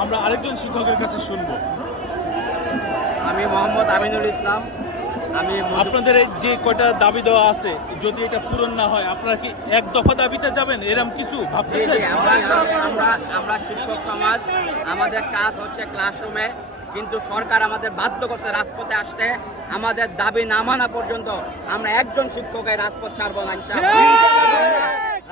আমরা আরেকজন শিক্ষকের কাছে শুনবো। আমি মোহাম্মদ আমিনুল ইসলাম। আমি আপনাদের এই যে কয়টা দাবি দেওয়া আছে, যদি এটা পূরণ না হয় আপনারা কি এক দফা দাবিতে যাবেন, এরকম কিছু ভাবতেছেন? আমরা শিক্ষক সমাজ, আমাদের কাজ হচ্ছে ক্লাসরুমে, কিন্তু সরকার আমাদের বাধ্য করছে রাজপথে আসতে। আমাদের দাবি না মানা পর্যন্ত আমরা একজন শিক্ষকের রাজপথ ছাড়বো না।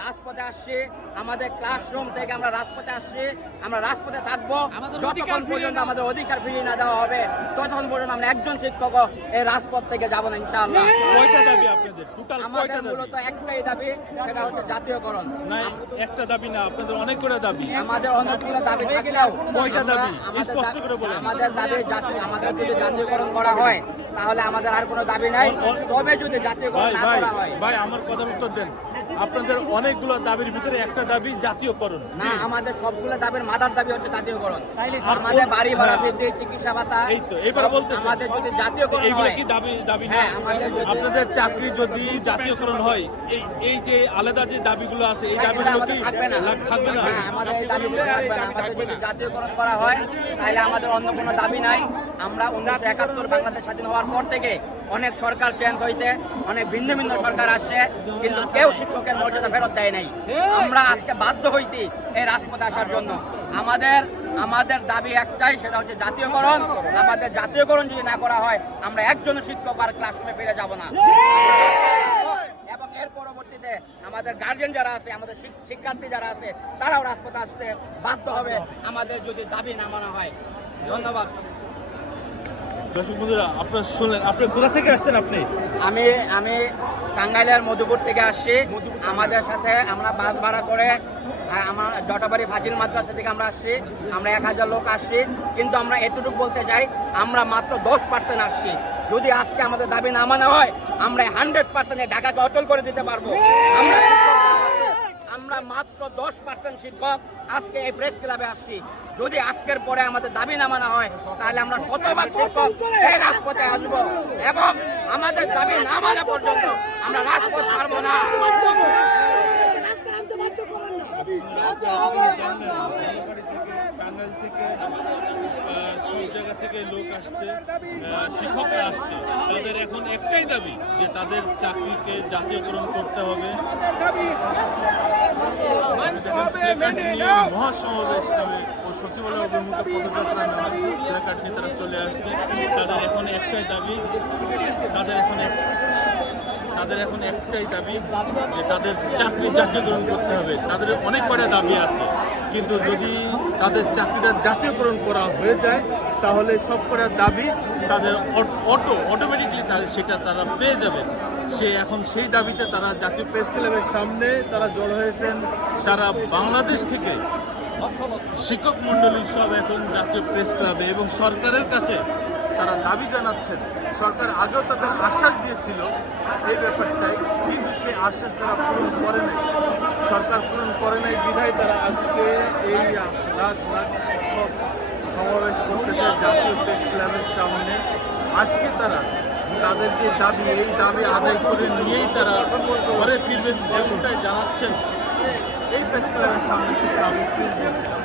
রাজপথে আসছি, আমাদের ক্লাসরুম থেকে আমরা রাজপথে আসছি, আমরা রাজপথে থাকবো যতক্ষণ পর্যন্ত আমাদের অধিকার ফিরিয়ে না দেওয়া হবে, ততক্ষণ পর্যন্ত আমরা একজন শিক্ষক এই রাজপথ থেকে যাবো না ইনশাআল্লাহ। কয়টা দাবি আপনাদের? টোটাল আমাদের মূলত একটাই দাবি, সেটা হচ্ছে জাতীয়করণ। না, একটা দাবি না, আপনাদের অনেকগুলো দাবি। আমাদের অনেকগুলো দাবি থাকলেও কয়টা দাবি স্পষ্ট করে বলেন। আমাদের দাবি আমাদের যদি জাতীয়করণ করা হয় তাহলে আমাদের আর কোনো দাবি নাই। তবে যদি জাতীয়করণ না করা হয়, ভাই আমার কথার উত্তর দেন। আপনাদের অনেকগুলো দাবির ভিতরে একটা দাবি জাতীয়করণ না, আমাদের সবগুলো দাবির মাথার দাবি হচ্ছে জাতীয়করণ। আমাদের বাড়ি ভাড়া বৃদ্ধি, চিকিৎসা ভাতা, এই তো এবার বলতেছি আমাদের যদি জাতীয়করণ এইগুলো হয়, কি দাবি না? হ্যাঁ, আপনাদের চাকরি যদি জাতীয়করণ হয়, এই যে আলাদা যে দাবিগুলো আছে, এই দাবিগুলো কি থাকবে না? আমাদের এই দাবিগুলো থাকবে না। আমাদের যদি জাতীয়করণ করা হয় তাহলে আমাদের অন্য কোনো দাবি নাই। আমরা 1971 বাংলাদেশ স্বাধীন হওয়ার পর থেকে অনেক সরকার চেঞ্জ হয়েছে, অনেক ভিন্ন ভিন্ন সরকার আসছে, কিন্তু কেউ শিক্ষকের মর্যাদা ফেরত দেয় নাই। আমরা আজকে বাধ্য হয়েছি এই রাজপথে আসার জন্য। আমাদের দাবি একটাই, সেটা হচ্ছে জাতীয়করণ। আমাদের জাতীয়করণ যদি না করা হয়, আমরা একজন শিক্ষক আর ক্লাসরুমে ফিরে যাব না। এবং এর পরবর্তীতে আমাদের গার্জেন যারা আছে, আমাদের শিক্ষার্থী যারা আছে, তারাও রাজপথে আসতে বাধ্য হবে আমাদের যদি দাবি না মানা হয়। ধন্যবাদ। দর্শক বন্ধুরা, আপনারা শুনলেন। আপনি কোথা থেকে আসছেন? আমি টাঙ্গাইলের মধুপুর থেকে আসছি। আমাদের সাথে আমরা বাস ভাড়া করে আমার জটাবাড়ি ফাজিল মাদ্রাসা থেকে আমরা আসছি। আমরা 1000 লোক আসছি, কিন্তু আমরা এতটুকু বলতে চাই, আমরা মাত্র 10% আসছি। যদি আজকে আমাদের দাবি না মানা হয়, আমরা 100% ঢাকাকে অচল করে দিতে পারবো। আমরা মাত্র 10% শিক্ষক আজকে এই প্রেস ক্লাবে আসছি। যদি আজকের পরে আমাদের দাবি না মানা হয়, তাহলে আমরা শতভাগ শিক্ষক এই রাজপথে আসবো, এবং আমাদের দাবি না মানা পর্যন্ত আমরা রাজপথ ছাড়বো না। বাংলাদেশ থেকে সব জায়গা থেকে লোক আসছে, শিক্ষকরা আসছে। তাদের এখন একটাই দাবি যে তাদের চাকরিকে জাতীয়করণ করতে হবে। মহাসমাবেশ নামে ও সচিবালয় অভিমুখে পদযাত্রা নামে প্ল্যাকার্ড নিয়ে তারা চলে আসছে। তাদের এখন একটাই দাবি যে তাদের চাকরি জাতীয়করণ করতে হবে। তাদের অনেক কটা দাবি আছে, কিন্তু যদি তাদের চাকরিটা জাতীয়করণ করা হয়ে যায়, তাহলে সব কটা দাবি তাদের অটোমেটিকলি সেটা তারা পেয়ে যাবে। সেই দাবিতে তারা জাতীয় প্রেস ক্লাবের সামনে তারা জড়ো হয়েছেন। সারা বাংলাদেশ থেকে শিক্ষক মণ্ডলী সব এখন জাতীয় প্রেস ক্লাবে এবং সরকারের কাছে তারা দাবি জানাচ্ছেন। সরকার আগেও তাদের আশ্বাস দিয়েছিল এই ব্যাপারটাই, কিন্তু সেই আশ্বাস তারা পূরণ করে নাই। সরকার পূরণ করে নাই বিধায় তারা আজকে এই লাখ লাখ শিক্ষক সমাবেশ করতেছে জাতীয় প্রেস ক্লাবের সামনে। আজকে তারা তাদের যে দাবি, এই দাবি আদায় করে নিয়েই তারা ঘরে ফিরবেন এমনটাই জানাচ্ছেন। এই প্রেস ক্লাবের সামনে থেকে আমি প্রেস বলছিলাম।